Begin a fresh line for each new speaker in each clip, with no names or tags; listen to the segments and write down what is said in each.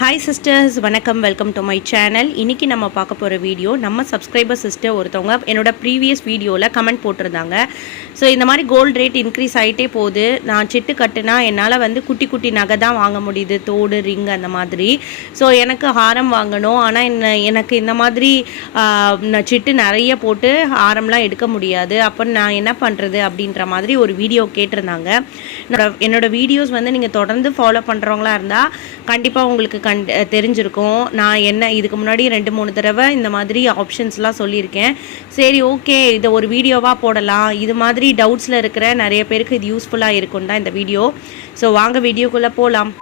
Hi sisters வணக்கம். Welcome to my channel இன்றைக்கி நம்ம பார்க்க போகிற வீடியோ நம்ம சப்ஸ்கிரைபர் சிஸ்டர் ஒருத்தவங்க என்னோட ப்ரீவியஸ் வீடியோவில் கமெண்ட் போட்டிருந்தாங்க. ஸோ இந்த மாதிரி கோல்டு ரேட் இன்க்ரீஸ் ஆகிட்டே போகுது. நான் சிட்டு கட்டுனா என்னால் வந்து குட்டி குட்டி நகை தான் வாங்க முடியுது. தோடு ரிங் அந்த மாதிரி. ஸோ எனக்கு ஹாரம் வாங்கணும். ஆனால் என்ன எனக்கு இந்த மாதிரி நான் சிட்டு நிறைய போட்டு ஹாரம்லாம் எடுக்க முடியாது. அப்போ நான் என்ன பண்ணுறது அப்படின்ற மாதிரி ஒரு வீடியோ கேட்டிருந்தாங்க. என்னோட என்னோட வீடியோஸ் வந்து நீங்கள் தொடர்ந்து ஃபாலோ பண்ணுறவங்களா இருந்தால் கண்டிப்பாக உங்களுக்கு கண் தெரிஞ்சிருக்கும். நான் என்ன இதுக்கு முன்னாடி ரெண்டு மூணு தடவை இந்த மாதிரி ஆப்ஷன்ஸ்லாம் சொல்லியிருக்கேன். சரி ஓகே இதை ஒரு வீடியோவாக போடலாம். இது மாதிரி டவுட்ஸில் இருக்கிற நிறைய பேருக்கு இது யூஸ்ஃபுல்லாக இருக்கும் தான் இந்த வீடியோ. ஸோ வாங்க வீடியோக்குள்ளே போகலாம்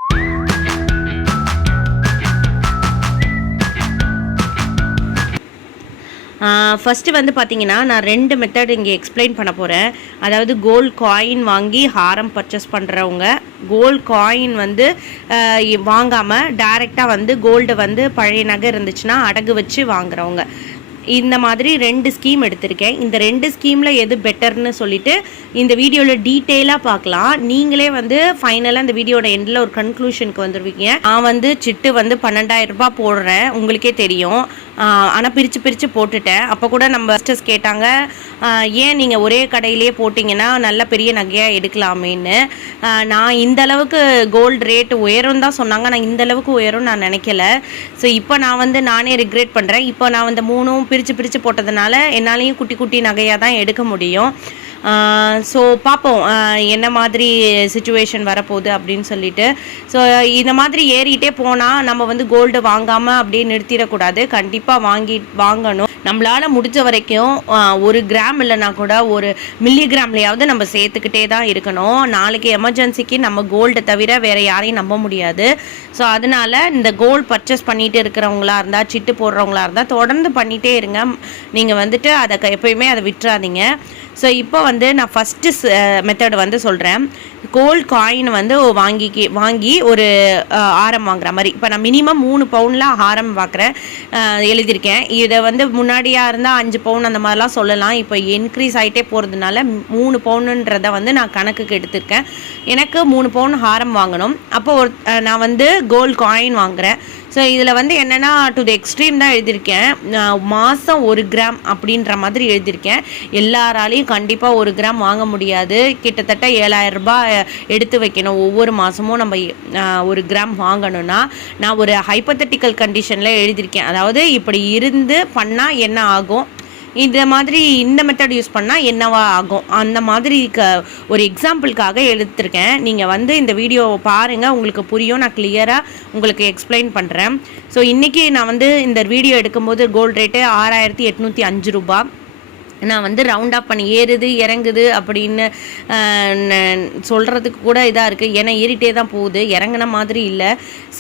ஃபஸ்ட்டு வந்து பார்த்தீங்கன்னா நான் ரெண்டு மெத்தட் இங்கே எக்ஸ்பிளைன் பண்ண போகிறேன் அதாவது கோல்ட் காயின் வாங்கி ஹாரம் பர்ச்சேஸ் பண்ணுறவங்க கோல்ட் காயின் வந்து வாங்காமல் டைரெக்டாக வந்து கோல்டு வந்து பழைய நகை இருந்துச்சுன்னா அடகு வச்சு வாங்குறவங்க. இந்த மாதிரி ரெண்டு ஸ்கீம் எடுத்திருக்கேன். இந்த ரெண்டு ஸ்கீமில் எது பெட்டர்னு சொல்லிட்டு இந்த வீடியோவில் டீட்டெயிலாக பார்க்கலாம் நீங்களே வந்து ஃபைனலாக இந்த வீடியோட எண்டில் ஒரு கன்க்ளூஷனுக்கு வந்துடுவீங்க நான் வந்து சிட்டு வந்து பன்னெண்டாயிரம் ரூபாய் போடுறேன். உங்களுக்கே தெரியும். ஆனால் பிரித்து பிரித்து போட்டுட்டேன். அப்போ கூட நம்ம சிஸ்டர்ஸ் கேட்டாங்க ஏன் நீங்கள் ஒரே கடையிலே போட்டிங்கன்னா நல்ல பெரிய நகையாக எடுக்கலாமேன்னு? நான் இந்த அளவுக்கு கோல்டு ரேட் உயரும் தான் சொன்னாங்க. நான் இந்த அளவுக்கு உயரும் நான் நினைக்கல. ஸோ இப்போ நான் வந்து நானே ரிக்ரெட் பண்ணுறேன் இப்போ நான் வந்து மூணும் பிரித்து பிரித்து போட்டதுனால என்னாலையும் குட்டி குட்டி நகையாக தான் எடுக்க முடியும். ஸோ பார்ப்போம் என்ன மாதிரி சுச்சுவேஷன் வரப்போகுது அப்படின்னு சொல்லிட்டு. ஸோ இந்த மாதிரி ஏறிட்டே போனால் நம்ம வந்து கோல்டு வாங்காமல் அப்படியே நிறுத்திடக்கூடாது. கண்டிப்பாக வாங்கி வாங்கணும். நம்மளால் முடிஞ்ச வரைக்கும் ஒரு கிராம் இல்லைனா கூட ஒரு மில்லி கிராம்லையாவது நம்ம சேர்த்துக்கிட்டே தான் இருக்கணும். நாளைக்கு எமர்ஜென்சிக்கு நம்ம கோல்டை தவிர வேறு யாரையும் நம்ப முடியாது. ஸோ அதனால இந்த கோல்டு பர்ச்சேஸ் பண்ணிகிட்டு இருக்கிறவங்களா இருந்தால் சிட்டு போடுறவங்களா இருந்தால் தொடர்ந்து பண்ணிகிட்டே இருங்க. நீங்கள் வந்துட்டு அதை க- எப்பயுமே அதை விட்டுறாதீங்க. ஸோ இப்போ வந்து நான் ஃபஸ்ட்டு மெத்தட் uh, வந்து சொல்கிறேன் கோல்ட் காயின் வந்து வாங்கிக்கி வாங்கி ஒரு uh, ஆரம் வாங்குற மாதிரி. இப்போ நான் மினிமம் மூணு பவுனில் ஆரம் பார்க்குறேன் uh, எழுதியிருக்கேன். இதை வந்து முன்னாடியாக இருந்தால் அஞ்சு பவுன் அந்த மாதிரிலாம் சொல்லலாம். இப்போ இன்க்ரீஸ் ஆகிட்டே போகிறதுனால மூணு பவுனுன்றதை வந்து நான் கணக்குக்கு எடுத்திருக்கேன். எனக்கு மூணு பவுன் ஹாரம் வாங்கணும். அப்போ ஒரு நான் வந்து கோல்டு காயின் வாங்குறேன். ஸோ இதில் வந்து என்னென்னா டு த எக்ஸ்ட்ரீம் தான் எழுதியிருக்கேன். மாதம் ஒரு கிராம் அப்படின்ற மாதிரி எழுதியிருக்கேன். எல்லாராலையும் கண்டிப்பாக ஒரு கிராம் வாங்க முடியாது. கிட்டத்தட்ட ஏழாயிரம் ரூபாய் எடுத்து வைக்கணும். ஒவ்வொரு மாதமும் நம்ம ஒரு கிராம் வாங்கணும்னா நான் ஒரு ஹைப்பத்தட்டிக்கல் கண்டிஷனில் எழுதியிருக்கேன். அதாவது இப்படி இருந்து பண்ணால் என்ன ஆகும்? இந்த மாதிரி இந்த மெத்தட் யூஸ் பண்ணால் என்னவா ஆகும்? அந்த மாதிரி க ஒரு எக்ஸாம்பிளுக்காக எடுத்திருக்கேன். நீங்கள் வந்து இந்த வீடியோவை பாருங்கள் உங்களுக்கு புரியும். நான் கிளியராக உங்களுக்கு எக்ஸ்பிளைன் பண்ணுறேன் ஸோ இன்றைக்கி நான் வந்து இந்த வீடியோ எடுக்கும்போது கோல்டு ரேட்டு ஆறாயிரத்தி எட்நூற்றி அஞ்சு ரூபா நான் வந்து ரவுண்ட் அப் பண்ணி ஏறுது இறங்குது அப்படின்னு சொல்கிறதுக்கு கூட இதாக இருக்குது ஏன்னா ஏறிட்டே தான் போகுது. இறங்குன மாதிரி இல்லை.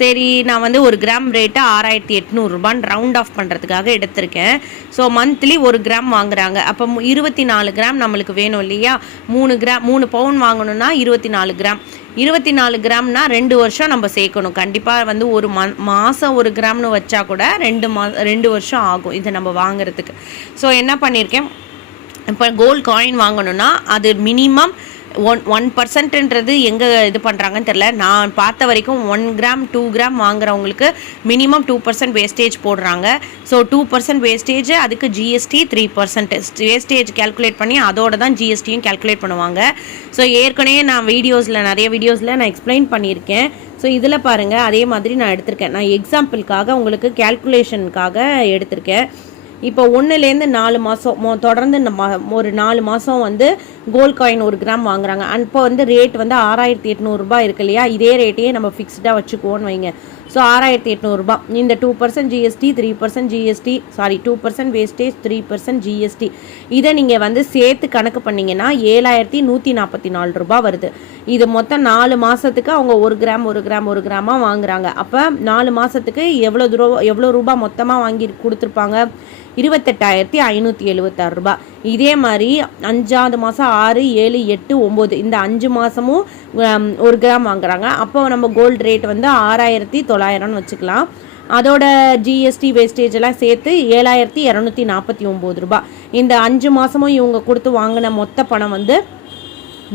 சரி நான் வந்து ஒரு கிராம் ரேட்டை ஆறாயிரத்தி எட்நூறுபான்னு ரவுண்ட் ஆஃப் பண்ணுறதுக்காக எடுத்திருக்கேன். ஸோ மந்த்லி ஒரு கிராம் வாங்குறாங்க. அப்போ இருபத்தி நாலு கிராம் நம்மளுக்கு வேணும் இல்லையா? மூணு கிராம் மூணு பவுன் வாங்கணும்னா இருபத்தி நாலு கிராம் இருபத்தி நாலு கிராம்னா ரெண்டு வருஷம் நம்ம சேர்க்கணும். கண்டிப்பாக வந்து ஒரு மந் மாதம் ஒரு கிராம்னு வச்சா கூட ரெண்டு மா ரெண்டு வருஷம் ஆகும் இதை நம்ம வாங்குறதுக்கு. ஸோ என்ன பண்ணியிருக்கேன் இப்போ கோல்ட் காயின் வாங்கணும்னா அது மினிமம் ஒன் ஒன் பர்சன்ட்ன்றது எங்கே இது பண்ணுறாங்கன்னு தெரில நான் பார்த்த வரைக்கும் ஒன் கிராம் டூ கிராம் வாங்குறவங்களுக்கு மினிமம் டூ பர்சன்ட் வேஸ்டேஜ் போடுறாங்க. ஸோ டூ பர்சன்ட் வேஸ்டேஜ் அதுக்கு GST three percent wastage calculate பண்ணி அதோட தான் ஜிஎஸ்டியும் கால்குலேட் பண்ணுவாங்க. ஸோ ஏற்கனவே நான் வீடியோஸில் நிறைய வீடியோஸில் நான் எக்ஸ்பிளைன் பண்ணியிருக்கேன். ஸோ இதில் பாருங்கள் அதே மாதிரி நான் எடுத்திருக்கேன். நான் எக்ஸாம்பிளுக்காக உங்களுக்கு கேல்குலேஷனுக்காக எடுத்திருக்கேன். இப்போ ஒன்றுலேருந்து நாலு மாதம் தொடர்ந்து இந்த மா- ஒரு நாலு மாதம் வந்து கோல்ட் காயின் ஒரு கிராம் வாங்குறாங்க. இப்போ வந்து ரேட் வந்து ஆறாயிரத்தி எட்நூறுபா இருக்கு இல்லையா? இதே ரேட்டையே நம்ம ஃபிக்ஸ்டாக வச்சுக்குவோன்னு வைங்க. ஸோ ஆறாயிரத்தி எட்நூறுபா இந்த two percent GST three percent GST sorry two percent wastage three percent GST இதை நீங்கள் வந்து சேர்த்து கணக்கு பண்ணிங்கன்னா ஏழாயிரத்தி நூற்றி நாற்பத்தி நாலு ரூபாய் வருது. இது மொத்தம் நாலு மாதத்துக்கு அவங்க ஒரு கிராம் ஒரு கிராம் ஒரு கிராமாக வாங்குறாங்க. அப்போ நாலு மாதத்துக்கு எவ்வளோ தூரம் எவ்வளோ ரூபாய் மொத்தமாக வாங்கி கொடுத்துருப்பாங்க? இருபத்தெட்டாயிரத்தி ஐநூற்றி எழுபத்தாறு ரூபாய் இதே மாதிரி அஞ்சாவது மாதம் ஆறு ஏழு எட்டு ஒம்பது இந்த அஞ்சு மாதமும் ஒரு கிராம் வாங்குறாங்க. அப்போ நம்ம கோல்டு ரேட் வந்து ஆறாயிரத்தி தொள்ளாயிரம்னு வச்சுக்கலாம். அதோட ஜிஎஸ்டி வேஸ்டேஜ் எல்லாம் சேர்த்து ஏழாயிரத்தி இரநூத்தி நாற்பத்தி ஒம்பது ரூபாய் இந்த அஞ்சு மாதமும் இவங்க கொடுத்து வாங்கின மொத்த பணம் வந்து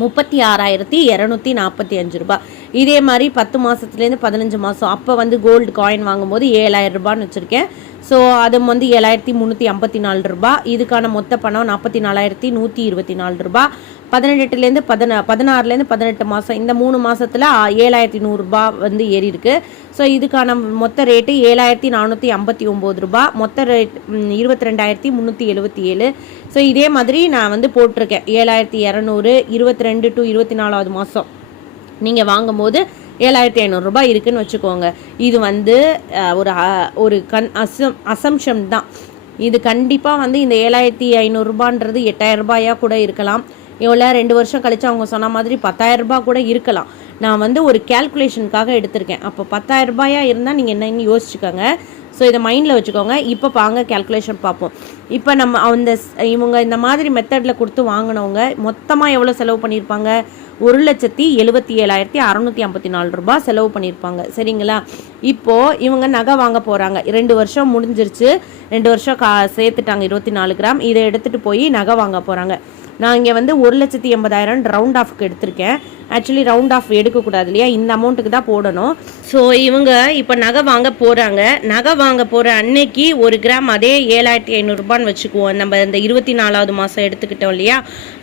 முப்பத்தி ஆறாயிரத்தி இரநூத்தி நாற்பத்தி அஞ்சு ரூபாய் இதே மாதிரி பத்து மாதத்துலேருந்து பதினஞ்சு மாதம் அப்போ வந்து கோல்டு காயின் வாங்கும்போது ஏழாயிரம் ரூபான்னு வச்சுருக்கேன். ஸோ அது வந்து ஏழாயிரத்தி முந்நூற்றி ஐம்பத்தி நாலு ரூபா. இதுக்கான மொத்த பணம் நாற்பத்தி நாலாயிரத்தி நூற்றி இருபத்தி நாலு ரூபா. பதினெட்டுலேருந்து பதினா பதினாறுலேருந்து பதினெட்டு மாதம் இந்த மூணு மாதத்தில் ஏழாயிரத்தி நூறுரூபா வந்து ஏறி இருக்கு. ஸோ இதுக்கான மொத்த ரேட்டு ஏழாயிரத்தி நானூற்றி ஐம்பத்தி ஒம்பது ரூபா. மொத்த ரேட் இருபத்தி ரெண்டாயிரத்தி முந்நூற்றி எழுபத்தி ஏழு. ஸோ இதே மாதிரி நான் வந்து போட்டிருக்கேன். ஏழாயிரத்தி இரநூறு இருபத்தி ரெண்டு டு இருபத்தி நாலாவது மாதம் நீங்கள் வாங்கும்போது ஏழாயிரத்தி ஐநூறுரூபா இருக்குன்னு வச்சுக்கோங்க. இது வந்து ஒரு ஒரு கண் அசம் அசம்ஷன் தான். இது கண்டிப்பாக வந்து இந்த ஏழாயிரத்தி ஐநூறுரூபான்றது எட்டாயிரம் ரூபாயாக கூட இருக்கலாம். இவ்வளோ ரெண்டு வருஷம் கழித்து அவங்க சொன்ன மாதிரி பத்தாயிரரூபா கூட இருக்கலாம். நான் வந்து ஒரு கேல்குலேஷனுக்காக எடுத்திருக்கேன். அப்போ பத்தாயிரரூபாயாக இருந்தால் நீங்கள் என்னன்னு யோசிச்சுக்கோங்க. ஸோ இதை மைண்டில் வச்சுக்கோங்க. இப்போ வாங்க கேல்குலேஷன் பார்ப்போம். இப்போ நம்ம அந்த இவங்க இந்த மாதிரி மெத்தடில் கொடுத்து வாங்கினவங்க மொத்தமாக எவ்வளோ செலவு பண்ணியிருப்பாங்க? ஒரு லட்சத்தி எழுபத்தி ஏழாயிரத்தி அறநூற்றி ஐம்பத்தி நாலு ரூபாய் செலவு பண்ணியிருப்பாங்க. சரிங்களா? இப்போது இவங்க நகை வாங்க போகிறாங்க ரெண்டு வருஷம் முடிஞ்சிருச்சு. ரெண்டு வருஷம் கா சேர்த்துட்டாங்க இருபத்தி நாலு கிராம். இதை எடுத்துகிட்டு போய் நகை வாங்க போகிறாங்க நான் இங்கே வந்து ஒரு லட்சத்தி எண்பதாயிரம் ரவுண்ட் ஆஃப்க்கு எடுத்திருக்கேன். ஆக்சுவலி ரவுண்ட் ஆஃப் எடுக்கக்கூடாது இல்லையா? இந்த அமௌண்ட்டுக்கு தான் போடணும். ஸோ இவங்க இப்போ நகை வாங்க போகிறாங்க நகை வாங்க போகிற அன்னைக்கு ஒரு கிராம் அதே ஏழாயிரத்தி ஐநூறுரூபான்னு வச்சுக்குவோம். நம்ம இந்த இருபத்தி நாலாவது மாதம் எடுத்துக்கிட்டோம் இல்லையா?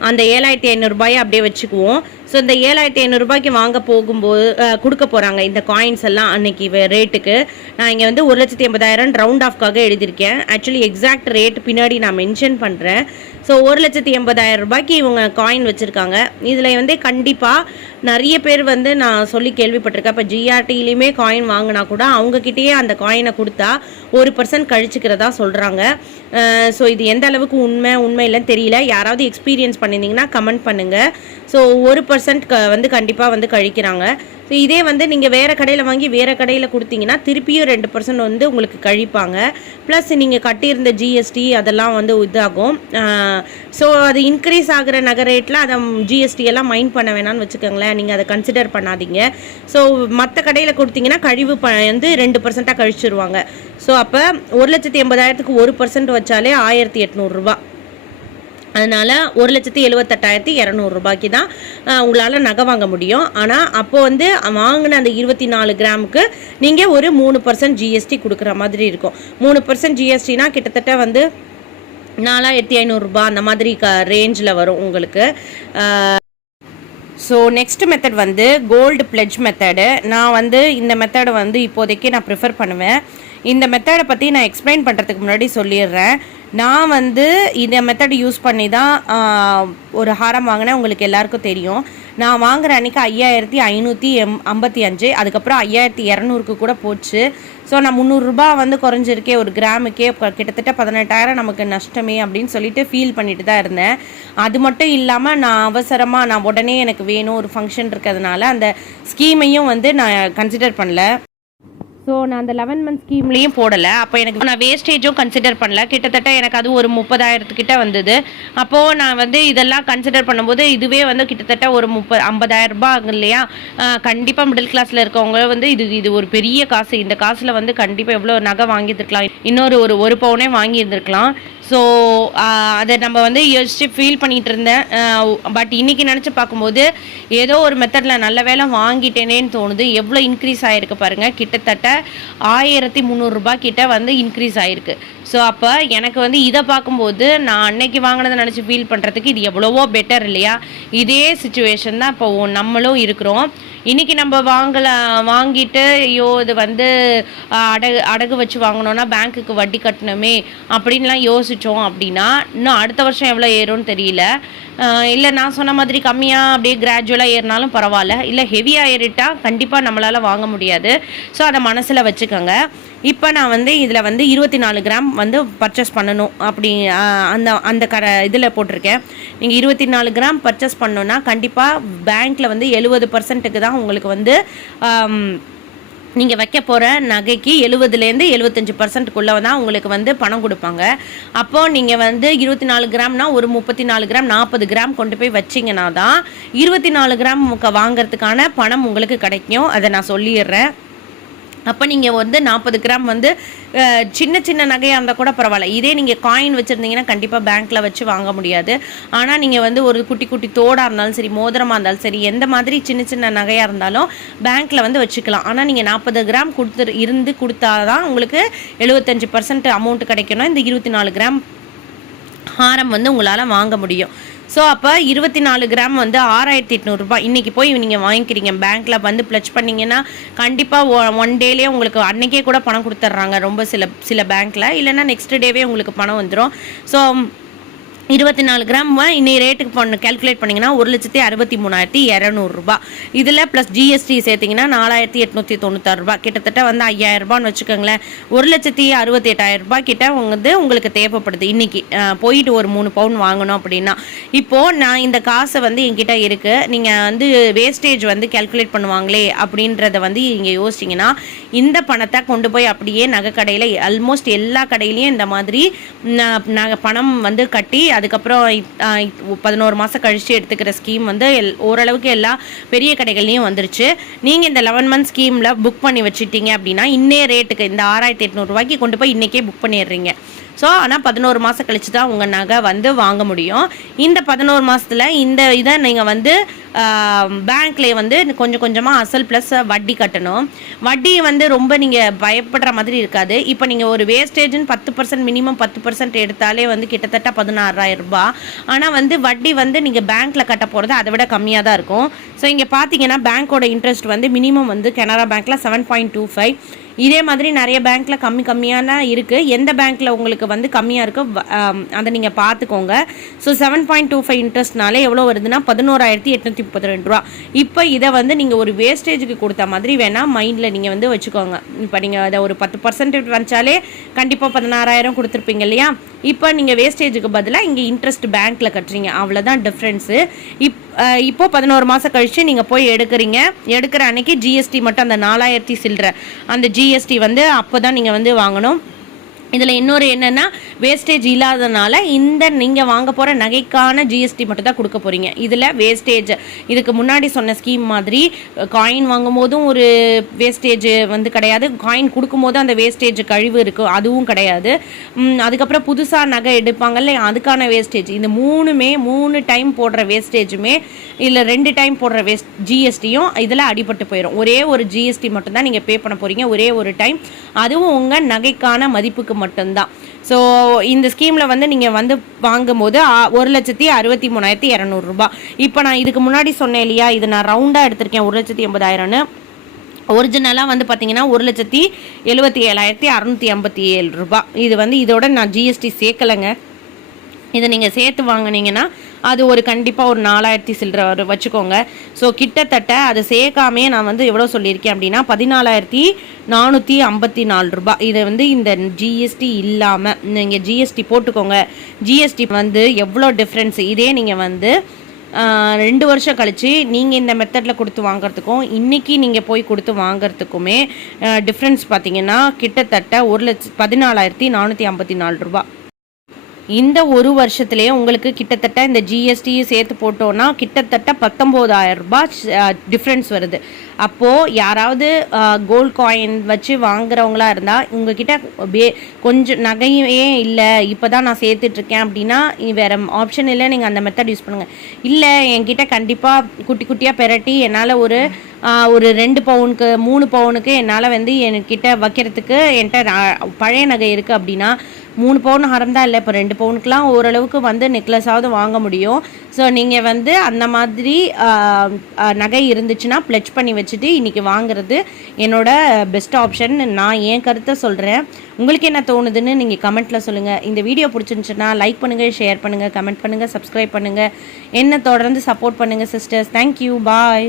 அந்த ஏழாயிரத்தி ஐநூறுரூபாயை அப்படியே வச்சுக்குவோம். ஸோ இந்த ஏழாயிரத்தி ஐநூறுரூபாய்க்கு வாங்க போகும்போது கொடுக்க போகிறாங்க இந்த காயின்ஸ் எல்லாம் அன்னைக்கு ரேட்டுக்கு நான் இங்கே வந்து ஒரு லட்சத்தி எண்பதாயிரம் ரவுண்ட் ஆஃப்காக எழுதியிருக்கேன். ஆக்சுவலி எக்ஸாக்ட் ரேட் பின்னாடி நான் மென்ஷன் பண்ணுறேன் ஸோ ஒரு லட்சத்தி எண்பதாயிரம் ரூபாய்க்கு இவங்க காயின் வச்சுருக்காங்க. இதில் வந்து கண்டிப்பாக நிறைய பேர் வந்து நான் சொல்லி கேள்விப்பட்டிருக்கேன். இப்போ ஜிஆர்டிலையுமே காயின் வாங்கினா கூட அவங்கக்கிட்டேயே அந்த காயினை கொடுத்தா ஒரு பர்சன்ட் கழிச்சுக்கிறதா சொல்கிறாங்க ஸோ இது எந்த அளவுக்கு உண்மை உண்மை இல்லைன்னு தெரியல. யாராவது எக்ஸ்பீரியன்ஸ் பண்ணியிருந்தீங்கன்னா கமெண்ட் பண்ணுங்கள் ஸோ ஒரு பர்சன்ட் க வந்து கண்டிப்பாக வந்து கழிக்கிறாங்க. ஸோ இதே வந்து நீங்கள் வேறு கடையில் வாங்கி வேறு கடையில் கொடுத்தீங்கன்னா திருப்பியும் ரெண்டு பர்சன்ட் வந்து உங்களுக்கு கழிப்பாங்க. ப்ளஸ் நீங்கள் கட்டியிருந்த ஜிஎஸ்டி அதெல்லாம் வந்து இதாகும். ஸோ அது இன்க்ரீஸ் ஆகிற நகை ரேட்டில் அதை ஜிஎஸ்டி எல்லாம் மைண்ட் பண்ண வேணாம்னு வச்சுக்கோங்களேன். நீங்கள் அதை கன்சிடர் பண்ணாதீங்க. ஸோ மற்ற கடையில் கொடுத்தீங்கன்னா கழிவு ப வந்து ரெண்டு பர்சண்ட்டாக கழிச்சிருவாங்க. ஸோ அப்போ ஒரு லட்சத்தி எண்பதாயிரத்துக்கு ஒரு பர்சன்ட் வச்சாலே ஆயிரத்தி எட்நூறுரூவா அதனால் ஒரு லட்சத்தி எழுபத்தெட்டாயிரத்தி இரநூறுபாய்க்கு தான் உங்களால் நகை வாங்க முடியும். ஆனால் அப்போது வந்து வாங்கின அந்த இருபத்தி நாலு கிராமுக்கு நீங்கள் ஒரு மூணு பர்சன்ட் ஜிஎஸ்டி கொடுக்குற மாதிரி இருக்கும். மூணு பர்சன்ட் ஜிஎஸ்டினா கிட்டத்தட்ட வந்து நாலாயிரத்தி ஐநூறுரூபா அந்த மாதிரி க ரேஞ்சில் வரும் உங்களுக்கு. ஸோ நெக்ஸ்ட் மெத்தட் வந்து கோல்டு பிளெட்ஜ் மெத்தடு நான் வந்து இந்த மெத்தடை வந்து இப்போதைக்கு நான் ப்ரிஃபர் பண்ணுவேன். இந்த மெத்தடை பற்றி நான் எக்ஸ்பிளைன் பண்ணுறதுக்கு முன்னாடி சொல்லிடுறேன். நான் வந்து இந்த மெத்தட் யூஸ் பண்ணி தான் ஒரு ஹாரம் வாங்கினேன். உங்களுக்கு எல்லாருக்கும் தெரியும். நான் வாங்குற அன்றைக்கி ஐயாயிரத்தி ஐநூற்றி எம் ஐம்பத்தி அஞ்சு அதுக்கப்புறம் ஐயாயிரத்தி இரநூறுக்கு கூட போச்சு. ஸோ நான் முந்நூறுரூபா வந்து குறைஞ்சிருக்கே ஒரு கிராமுக்கே கிட்டத்தட்ட பதினெட்டாயிரம் நமக்கு நஷ்டமே அப்படின்னு சொல்லிட்டு ஃபீல் பண்ணிட்டு தான் இருந்தேன். அது மட்டும் இல்லாமல் நான் அவசரமாக நான் உடனே எனக்கு வேணும் ஒரு ஃபங்க்ஷன் இருக்கிறதுனால அந்த ஸ்கீமையும் வந்து நான் கன்சிடர் பண்ணல. ஸோ நான் அந்த லெவன் மந்த் ஸ்கீம்லேயும் போடலை. அப்போ எனக்கு நான் வேஸ்டேஜும் கன்சிடர் பண்ணல. கிட்டத்தட்ட எனக்கு அது ஒரு முப்பதாயிரத்துக்கிட்ட வந்தது. அப்போது நான் வந்து இதெல்லாம் கன்சிடர் பண்ணும்போது இதுவே வந்து கிட்டத்தட்ட ஒரு முப்ப ஐம்பதாயிரரூபா ரூபாய் ஆகும் இல்லையா? கண்டிப்பாக மிடில் கிளாஸில் இருக்கவங்க வந்து இது இது ஒரு பெரிய காசு. இந்த காசில் வந்து கண்டிப்பாக எவ்வளோ நகை வாங்கியிருந்துருக்கலாம். இன்னொரு ஒரு ஒரு பவுனே வாங்கியிருந்துருக்கலாம். ஸோ அதை நம்ம வந்து யோசிச்சு ஃபீல் பண்ணிகிட்டு இருந்தேன். பட் இன்னைக்கு நினச்சி பார்க்கும்போது ஏதோ ஒரு மெத்தடில் நல்ல வேலை வாங்கிட்டேனேன்னு தோணுது. எவ்வளோ இன்க்ரீஸ் ஆகிருக்கு பாருங்கள் கிட்டத்தட்ட ஆயிரத்தி முந்நூறுரூபா கிட்ட வந்து இன்க்ரீஸ் ஆகிருக்கு ஸோ அப்போ எனக்கு வந்து இதை பார்க்கும்போது நான் அன்னைக்கு வாங்கினதை நினச்சி ஃபீல் பண்ணுறதுக்கு இது எவ்வளவோ பெட்டர் இல்லையா? இதே சுச்சுவேஷன் தான் இப்போ நம்மளும் இருக்கிறோம். இன்னைக்கு நம்ம வாங்கல வாங்கிட்டு ஐயோ இது வந்து அடகு அடகு வச்சு வாங்கினோன்னா பேங்க்குக்கு வட்டி கட்டணுமே அப்படின்லாம் யோசித்தோம் அப்படின்னா இன்னும் அடுத்த வருஷம் எவ்வளோ ஏறும்னு தெரியல. இல்லை நான் சொன்ன மாதிரி கம்மியாக அப்படியே கிராஜுவலாக ஏறினாலும் பரவாயில்ல. இல்லை ஹெவியாக ஏறிட்டால் கண்டிப்பாக நம்மளால் வாங்க முடியாது. ஸோ அதை மனசில் வச்சுக்கோங்க. இப்போ நான் வந்து இதில் வந்து இருபத்தி நாலு கிராம் வந்து பர்ச்சேஸ் பண்ணணும். அப்படி அந்த அந்த கர இதில் போட்டிருக்கேன். நீங்கள் இருபத்தி நாலு கிராம் பர்ச்சேஸ் பண்ணணுன்னா கண்டிப்பாக பேங்க்கில் வந்து எழுபது பர்சன்ட்டுக்கு தான் உங்களுக்கு வந்து நீங்கள் வைக்க போகிற நகைக்கு எழுபதுலேருந்து எழுபத்தஞ்சி பர்சன்ட்டுக்குள்ளே தான் உங்களுக்கு வந்து பணம் கொடுப்பாங்க. அப்போது நீங்கள் வந்து இருபத்தி நாலு கிராம்னா ஒரு முப்பத்தி நாலு கிராம் நாற்பது கிராம் கொண்டு போய் வச்சிங்கன்னா தான் இருபத்தி நாலு கிராம் முக்க வாங்குறதுக்கான பணம் உங்களுக்கு கிடைக்கும். அதை நான் சொல்லிடுறேன். அப்போ நீங்கள் வந்து நாற்பது கிராம் வந்து சின்ன சின்ன நகையாக இருந்தால் கூட பரவாயில்ல. இதே நீங்கள் காயின் வச்சுருந்தீங்கன்னா கண்டிப்பாக பேங்க்கில் வச்சு வாங்க முடியாது. ஆனால் நீங்கள் வந்து ஒரு குட்டி குட்டி தோடாக இருந்தாலும் சரி மோதிரமாக இருந்தாலும் சரி எந்த மாதிரி சின்ன சின்ன நகையாக இருந்தாலும் பேங்க்கில் வந்து வச்சுக்கலாம். ஆனால் நீங்கள் நாற்பது கிராம் கொடுத்து இருந்து கொடுத்தா தான் உங்களுக்கு எழுபத்தஞ்சு பர்சன்ட் அமௌண்ட் கிடைக்கணும். இந்த இருபத்தி நாலு கிராம் ஹாரம் வந்து உங்களால் வாங்க முடியும். ஸோ அப்போ இருபத்தி நாலு கிராம் வந்து ஆறாயிரத்தி எட்நூறுபா இன்றைக்கி போய் நீங்கள் வாங்கிக்கிறீங்க. பேங்க்கில் வந்து ப்ளச் பண்ணிங்கன்னா கண்டிப்பாக ஒன் டேலேயே உங்களுக்கு அன்றைக்கே கூட பணம் கொடுத்துட்றாங்க ரொம்ப சில சில பேங்க்கில் இல்லைன்னா நெக்ஸ்ட் டேவே உங்களுக்கு பணம் வந்துடும் ஸோ இருபத்தி நாலு கிராம் இன்னைக்கு ரேட்டுக்கு பண்ண கேல்குலேட் பண்ணிங்கன்னா ஒரு லட்சத்தி அறுபத்தி மூணாயிரத்தி இரநூறுபா இதில் ப்ளஸ் ஜிஎஸ்டி சேர்த்திங்கன்னா நாலாயிரத்தி எட்நூற்றி தொண்ணூத்தாறு ரூபா. கிட்டத்தட்ட வந்து ஐயாயிரரூபான்னு வச்சுக்கோங்களேன். ஒரு லட்சத்தி அறுபத்தி எட்டாயிரம் ரூபாய் கிட்ட வந்து உங்களுக்கு தேவைப்படுது. இன்னைக்கு போயிட்டு ஒரு மூணு பவுன் வாங்கணும் அப்படின்னா. இப்போது நான் இந்த காசை வந்து என்கிட்ட இருக்குது நீங்கள் வந்து வேஸ்டேஜ் வந்து கேல்குலேட் பண்ணுவாங்களே அப்படின்றத வந்து இங்கே யோசிச்சிங்கன்னா இந்த பணத்தை கொண்டு போய் அப்படியே நகை கடையில் ஆல்மோஸ்ட் எல்லா கடையிலையும் இந்த மாதிரி நகை பணம் வந்து கட்டி அதுக்கப்புறம் பதினோரு மாதம் கழித்து எடுத்துக்கிற ஸ்கீம் வந்து எல் ஓரளவுக்கு எல்லா பெரிய கடைகள்லையும் வந்துருச்சு. நீங்கள் இந்த லெவன் மந்த் ஸ்கீமில் புக் பண்ணி வச்சுட்டீங்க அப்படின்னா இன்னே ரேட்டுக்கு இந்த ஆறாயிரத்தி எட்நூறுரூவாய்க்கு கொண்டு போய் இன்றைக்கே புக் பண்ணிடுறீங்க. ஸோ ஆனால் பதினோரு மாதம் கழிச்சு தான் உங்கள் நகை வந்து வாங்க முடியும். இந்த பதினோரு மாதத்தில் இந்த இதை நீங்கள் வந்து பேங்க்லேயே வந்து கொஞ்சம் கொஞ்சமாக அசல் ப்ளஸ் வட்டி கட்டணும். வட்டி வந்து ரொம்ப நீங்கள் பயப்படுற மாதிரி இருக்காது. இப்போ நீங்கள் ஒரு வேஸ்டேஜ்னு பத்து பர்சன்ட் மினிமம் பத்து பர்சன்ட் எடுத்தாலே வந்து கிட்டத்தட்ட பதினாறாயிரம் ரூபாய் ஆனால் வந்து வட்டி வந்து நீங்கள் பேங்க்கில் கட்ட போகிறது அதை விட கம்மியாக தான் இருக்கும். ஸோ இங்கே பார்த்தீங்கன்னா பேங்க்கோட இன்ட்ரெஸ்ட் வந்து மினிமம் வந்து கனரா பேங்க்கில் செவன் பாயிண்ட் டூ ஃபைவ் இதே மாதிரி நிறைய பேங்க்ல கம்மி கம்மியான இருக்கு. எந்த பேங்க்ல உங்களுக்கு வந்து கம்மியா இருக்கு அதை நீங்க பார்த்துக்கோங்க. So seven point two five இன்ட்ரெஸ்ட்னால எவ்வளோ வருதுன்னா பதினோராயிரத்தி எட்நூத்தி முப்பத்தி ரெண்டு ரூபா. இப்போ இதை வந்து நீங்க ஒரு வேஸ்டேஜுக்கு கொடுத்த மாதிரி வேணா மைண்ட்ல நீங்க வந்து வச்சுக்கோங்க. இப்போ நீங்க அதை ஒரு பத்து பர்சன்டேஜ் வச்சாலே கண்டிப்பா பதினாறாயிரம் கொடுத்துருப்பீங்க இல்லையா? இப்போ நீங்கள் வேஸ்டேஜுக்கு பதிலாக இங்கே இன்ட்ரெஸ்ட் பேங்க்கில் கட்டுறீங்க. அவ்வளோதான் டிஃப்ரென்ஸு இப் இப்போது இப்போ பதினோரு மாதம் கழித்து நீங்கள் போய் எடுக்கிறீங்க. எடுக்கிற அன்னைக்கு ஜிஎஸ்டி மட்டும் அந்த நாலாயிரத்தி சில்லற. அந்த ஜிஎஸ்டி வந்து அப்போ தான் நீங்கள் வந்து வாங்கணும். இதில் இன்னொரு என்னென்னா வேஸ்டேஜ் இல்லாதனால இந்த நீங்கள் வாங்க போகிற நகைக்கான ஜிஎஸ்டி மட்டும் தான் கொடுக்க போகிறீங்க இதில் வேஸ்டேஜ் இதுக்கு முன்னாடி சொன்ன ஸ்கீம் மாதிரி காயின் வாங்கும் போதும் ஒரு வேஸ்டேஜ் வந்து கிடையாது. காயின் கொடுக்கும்போது அந்த வேஸ்டேஜ் கழிவு இருக்கும் அதுவும் கிடையாது. அதுக்கப்புறம் புதுசாக நகை எடுப்பாங்கல்ல அதுக்கான வேஸ்டேஜ் இந்த மூணுமே மூணு டைம் போடுற வேஸ்டேஜுமே இல்லை ரெண்டு டைம் போடுற வேஸ்ட் ஜிஎஸ்டியும் இதில் அடிபட்டு போயிடும் ஒரே ஒரு ஜிஎஸ்டி மட்டும்தான் நீங்கள் பே பண்ண போகிறீங்க ஒரே ஒரு டைம் அதுவும் உங்கள் நகைக்கான மதிப்புக்கு மட்டும்தான். ஸோ இந்த ஸ்கீமில் வந்து நீங்கள் வந்து வாங்கும்போது ஒரு லட்சத்தி அறுபத்தி மூணாயிரத்தி இரநூறுபா இப்போ நான் இதுக்கு முன்னாடி சொன்னேன் இல்லையா இது நான் ரவுண்டாக எடுத்திருக்கேன் ஒரு லட்சத்தி எண்பதாயிரம்னு. ஒரிஜினலாக வந்து பார்த்தீங்கன்னா ஒரு லட்சத்தி எழுபத்தி ஏழாயிரத்தி அறநூற்றி ஐம்பத்தி ஏழு ரூபாய். இது வந்து இதோட நான் ஜிஎஸ்டி சேர்க்கலைங்க. இதை நீங்கள் சேர்த்து வாங்குனீங்கன்னா அது ஒரு கண்டிப்பாக ஒரு நாலாயிரத்தி சில்லற ஒரு வச்சுக்கோங்க. ஸோ கிட்டத்தட்ட அதை சேர்க்காமே நான் வந்து எவ்வளோ சொல்லியிருக்கேன் அப்படின்னா பதினாலாயிரத்தி நானூற்றி ஐம்பத்தி நாலு ரூபாய் இதை வந்து இந்த ஜிஎஸ்டி இல்லாமல் நீங்கள் ஜிஎஸ்டி போட்டுக்கோங்க. ஜிஎஸ்டி வந்து எவ்வளோ டிஃப்ரென்ஸ் இதே நீங்கள் வந்து ரெண்டு வருஷம் கழித்து நீங்கள் இந்த மெத்தடில் கொடுத்து வாங்குறதுக்கும் இன்றைக்கி நீங்கள் போய் கொடுத்து வாங்குறதுக்குமே டிஃப்ரென்ஸ் பார்த்தீங்கன்னா கிட்டத்தட்ட ஒரு லட்ச பதினாலாயிரத்தி நானூற்றி ஐம்பத்தி நாலு ரூபாய் இந்த ஒரு வருஷத்துலேயே உங்களுக்கு கிட்டத்தட்ட இந்த ஜிஎஸ்டியும் சேர்த்து போட்டோன்னா கிட்டத்தட்ட பத்தொம்போதாயிரம் ரூபாய் டிஃப்ரென்ஸ் வருது. அப்போது யாராவது கோல்ட் காயின் வச்சு வாங்குறவங்களா இருந்தால் உங்ககிட்ட பே கொஞ்சம் நகையே இல்லை இப்போ தான் நான் சேர்த்துட்ருக்கேன் அப்படின்னா வேறு ஆப்ஷன் இல்லை நீங்கள் அந்த மெத்தட் யூஸ் பண்ணுங்கள் இல்லை என்கிட்ட கண்டிப்பாக குட்டி குட்டியாக பெரட்டி என்னால் ஒரு ஒரு ரெண்டு பவுனுக்கு மூணு பவுனுக்கு என்னால் வந்து என்கிட்ட வைக்கிறதுக்கு என்கிட்ட பழைய நகை இருக்குது அப்படின்னா மூணு பவுன் ஹாரம் தான் இல்லை இப்போ ரெண்டு பவுனுக்குலாம் ஓரளவுக்கு வந்து நெக்லஸாவது வாங்க முடியும். ஸோ நீங்கள் வந்து அந்த மாதிரி நகை இருந்துச்சுன்னா ப்ளச் பண்ணி வச்சுட்டு இன்றைக்கி வாங்குறது என்னோட பெஸ்ட் ஆப்ஷன் நான் என் கருத்தை சொல்கிறேன் உங்களுக்கு என்ன தோணுதுன்னு நீங்கள் கமெண்ட்டில் சொல்லுங்கள் இந்த வீடியோ பிடிச்சிருந்துச்சுன்னா லைக் பண்ணுங்கள் ஷேர் பண்ணுங்கள் கமெண்ட் பண்ணுங்கள் சப்ஸ்கிரைப் பண்ணுங்கள் என்ன தொடர்ந்து சப்போர்ட் பண்ணுங்கள் சிஸ்டர்ஸ் தேங்க்யூ பாய்